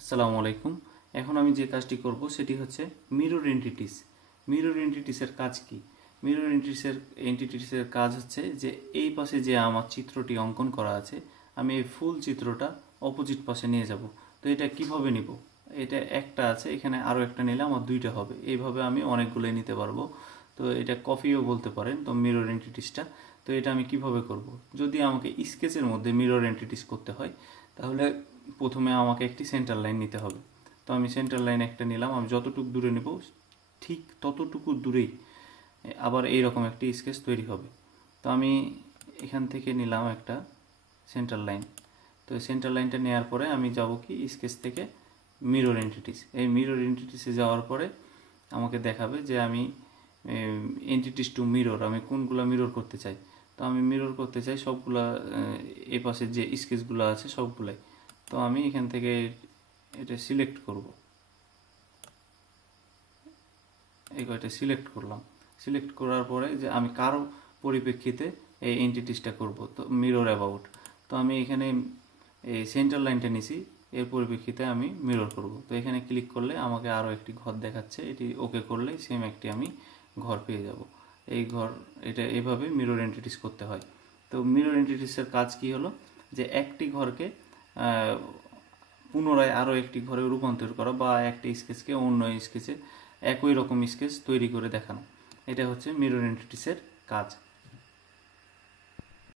আসসালামু আলাইকুম। এখন আমি যে কাজটি করব সেটি হচ্ছে মিরর এন্টিটিস। মিরর এন্টিটিসের কাজ কি? মিরর এন্টিটিসের কাজ হচ্ছে যে এই পাশে যে আমার চিত্রটি অঙ্কন করা আছে, আমি এই ফুল চিত্রটা অপোজিট পাশে নিয়ে যাব। তো এটা কিভাবে নিব? এটা একটা আছে, এখানে আরও একটা নিলে আমার দুইটা হবে। এইভাবে আমি অনেকগুলোই নিতে পারবো। তো এটা কপিও বলতে পারেন, তো মিরর এন্টিটিসটা। তো এটা আমি কিভাবে করব? যদি আমাকে স্কেচের মধ্যে মিরর এন্টিটিস করতে হয়, তাহলে প্রথমে আমাকে একটি সেন্টার লাইন নিতে হবে। তো আমি সেন্টার লাইন একটা নিলাম, আমি যতটুকু দূরে নেব ঠিক ততটুকু দূরেই আবার এইরকম একটি স্কেচ তৈরি হবে। তো আমি এখান থেকে নিলাম একটা সেন্টার লাইন। তো সেন্টার লাইনটা নেওয়ার পরে আমি যাব কি স্কেচ থেকে মিরর এন্টিটিস। এই মিরর এন্টিটিসে যাওয়ার পরে আমাকে দেখাবে যে আমি এন্টিটিস টু মিরর, আমি কোনগুলো মিরর করতে চাই। তো আমি মিরর করতে চাই সবগুলা, এই পাশে যে স্কেচগুলো আছে সবগুলাই। তো আমি এখান থেকে এটা সিলেক্ট করব, এই কয়টা সিলেক্ট করলাম। সিলেক্ট করার পরে যে আমি কারো পরিপ্রেক্ষিতে এই এন্টিটিসটা করব, তো মিরর অ্যাবাউট। তো আমি এখানে এই সেন্টার লাইনটা নিছি, এর পরিপ্রেক্ষিতে আমি মিরর করব। তো এখানে ক্লিক করলে আমাকে আরও একটি ঘর দেখাচ্ছে, এটি ওকে করলে সেম একটি আমি ঘর পেয়ে যাব। এই ঘর, এটা এভাবে মিরর এন্টিটিস করতে হয়। তো মিরর এন্টিটিসের কাজ কি হলো, যে একটি ঘরকে পুনরায় আরও একটি ঘরে রূপান্তর করা, বা একটি স্কেচকে অন্য স্কেচে একই রকম স্কেচ তৈরি করে দেখানো। এটা হচ্ছে মিরর এন্টিটিসের কাজ।